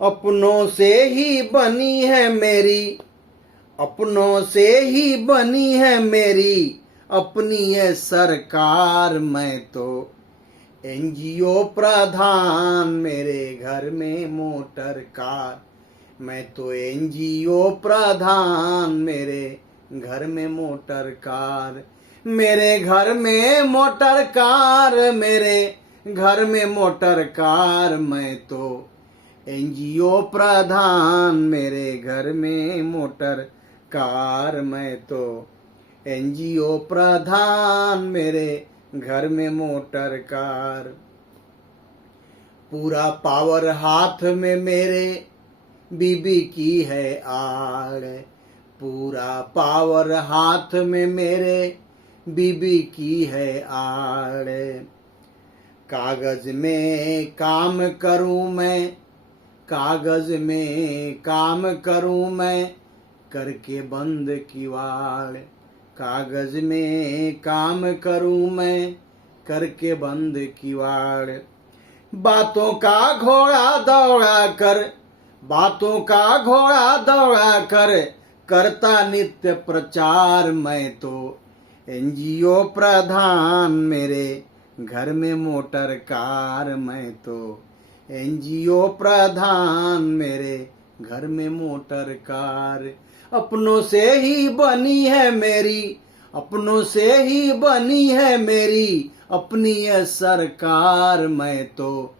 अपनों से ही बनी है मेरी, अपनों से ही बनी है मेरी अपनी ये सरकार। मैं तो एनजीओ प्रधान, मेरे घर में मोटर कार। मैं तो एनजीओ प्रधान, मेरे घर में मोटर कार। मेरे घर में मोटर कार, मेरे घर में मोटर कार। मैं तो एनजीओ प्रधान, मेरे घर में मोटर कार। मैं तो एनजीओ प्रधान, मेरे घर में मोटर कार। पूरा पावर हाथ में मेरे बीबी की है आड़। पूरा पावर हाथ में मेरे बीबी की है आड़। कागज में काम करूं मैं, कागज में काम करूं मैं करके बंद किवाड़। कागज में काम करूं मैं करके बंद किवाड़। बातों का घोड़ा दौड़ा कर, बातों का घोड़ा दौड़ा कर करता नित्य प्रचार। मैं तो एनजीओ प्रधान, मेरे घर में मोटर कार। मैं तो एनजीओ प्रधान, मेरे घर में मोटर कार। अपनों से ही बनी है मेरी, अपनों से ही बनी है मेरी अपनी ये सरकार। मैं तो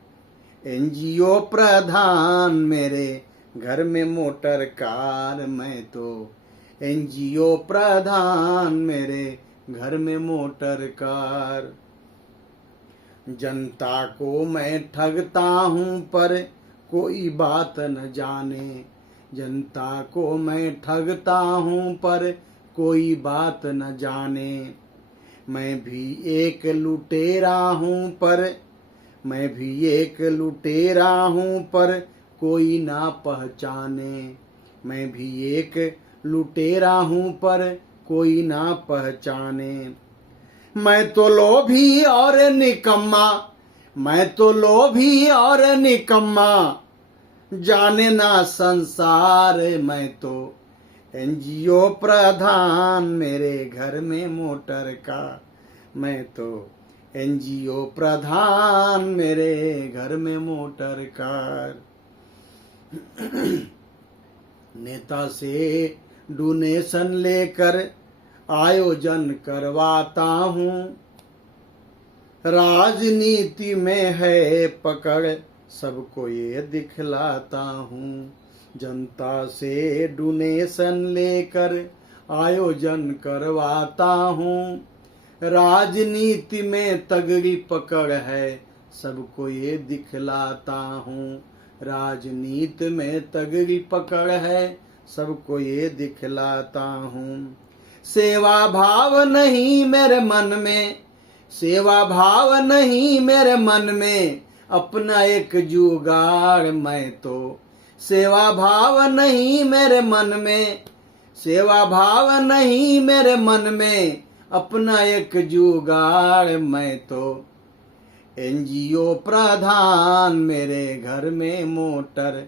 एनजीओ प्रधान, मेरे घर में मोटर कार। मैं तो एनजीओ प्रधान, मेरे घर में मोटर कार। जनता को मैं ठगता हूँ पर कोई बात न जाने। जनता को मैं ठगता हूँ पर कोई बात न जाने। मैं भी एक लुटेरा हूँ पर, मैं भी एक लुटेरा हूँ पर कोई ना पहचाने। मैं भी एक लुटेरा हूँ पर कोई ना पहचाने। मैं तो लोभी और निकम्मा, मैं तो लोभी और निकम्मा जाने ना संसार। मैं तो एनजीओ प्रधान, मेरे घर में मोटर का। मैं तो एनजीओ प्रधान, मेरे घर में मोटर कार। नेता से डोनेशन लेकर आयोजन करवाता हूँ। राजनीति में है पकड़, सबको ये दिखलाता हूँ। जनता से डोनेशन लेकर आयोजन करवाता हूँ। राजनीति में तगड़ी पकड़ है, सबको ये दिखलाता हूँ। राजनीति में तगड़ी पकड़ है, सबको ये दिखलाता हूँ। सेवा भाव नहीं मेरे मन में, सेवा भाव नहीं मेरे मन में अपना एक जुगाड़। मैं तो सेवा भाव नहीं मेरे मन में, सेवा भाव नहीं मेरे मन में अपना एक जुगाड़। मैं तो एनजीओ प्रधान, मेरे घर में मोटर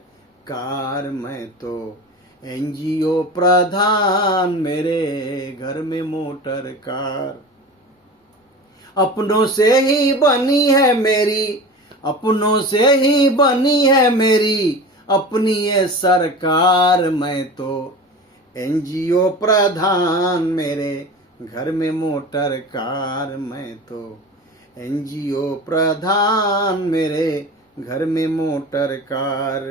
कार। मैं तो एनजीओ प्रधान, मेरे घर में मोटर कार। अपनों से ही बनी है मेरी, अपनों से ही बनी है मेरी अपनी ये सरकार। मैं तो एनजीओ प्रधान, मेरे घर में मोटर कार। मैं तो एनजीओ प्रधान, मेरे घर में मोटर कार।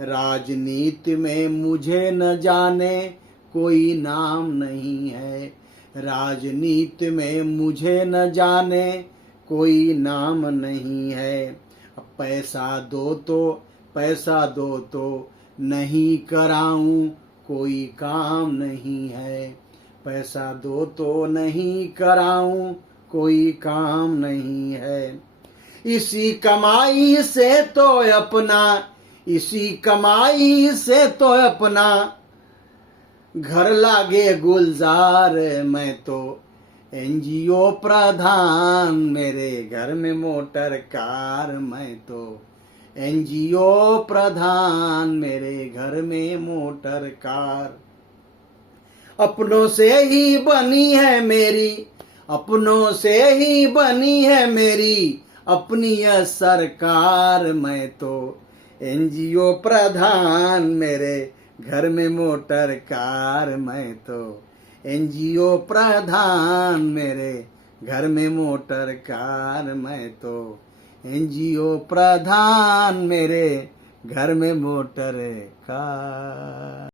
राजनीति में मुझे न जाने कोई नाम नहीं है। राजनीति में मुझे न जाने कोई नाम नहीं है। पैसा दो तो, पैसा दो तो नहीं कराऊं कोई काम नहीं है। पैसा दो तो नहीं कराऊं कोई काम नहीं है। इसी कमाई से तो अपना, इसी कमाई से तो अपना घर लागे गुलजार। मैं तो एनजीओ प्रधान, मेरे घर में मोटर कार। मैं तो एनजीओ प्रधान मेरे घर में मोटर कार। अपनों से ही बनी है मेरी, अपनों से ही बनी है मेरी अपनी यह सरकार। मैं तो एनजीओ प्रधान मेरे घर में मोटर कार। मैं तो एनजीओ प्रधान मेरे घर में मोटर कार। मैं तो एनजीओ प्रधान मेरे घर में मोटर कार।